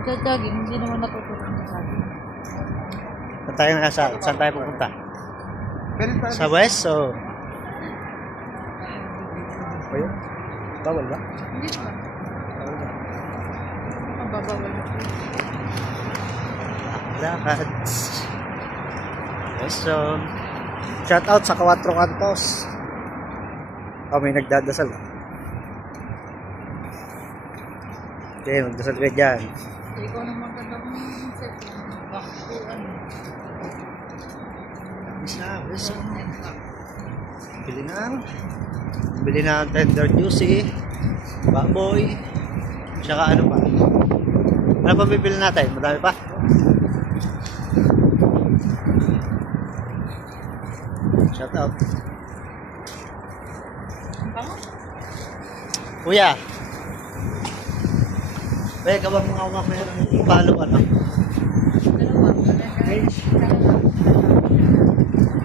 Magja-jogging, hindi naman natutulong sa akin. Saan tayo pupunta? Sa west o? Ayun. Bawal ba? Hindi naman. Bawal ba? Ang babawal ako. Lakad. West zone. Shout out sa Cuatro Cantos. May nagdadasal. Okay, magdasal kayo dyan. So, ikaw naman ganda kong set. Baktuan. West zone. Bili ng tender juicy, baboy, tsaka ano pa. Ano pa bibili natin? Madami pa? Shout out. Ang bango? Kuya. Ka ba mga umak mayroon yung palo ano? Dalawa.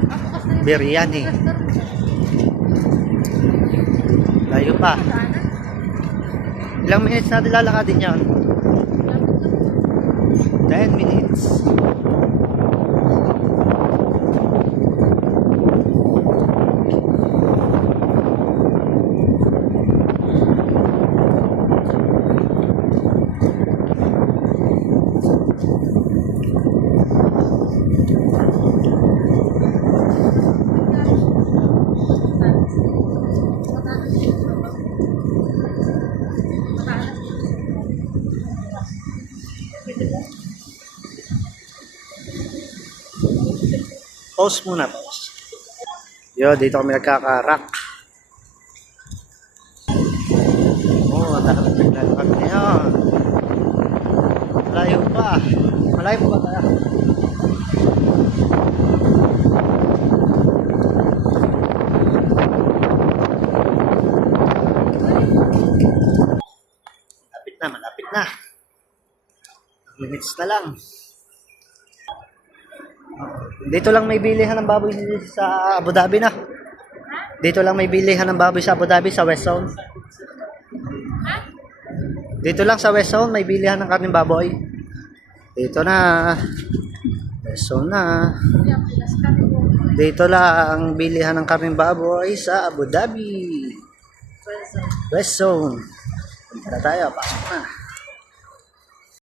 Ako kasi Biryani. Layo pa. Ilang minutes natin lalakadin yan? 10 minutes. Pause muna, pause. Dito kami nagkakarak. Dapat naglalakad na yan. Malayo pa. Malayo pa ba kaya? Malapit na. Minutes na lang. Dito lang may bilihan ng baboy sa Abu Dhabi na. Dito lang may bilihan ng baboy sa Abu Dhabi sa West Zone. Dito lang sa West Zone may bilihan ng karning baboy. Dito na. West Zone na. Dito lang ang bilihan ng karning baboy sa Abu Dhabi. West Zone. Punta tayo, pasok na.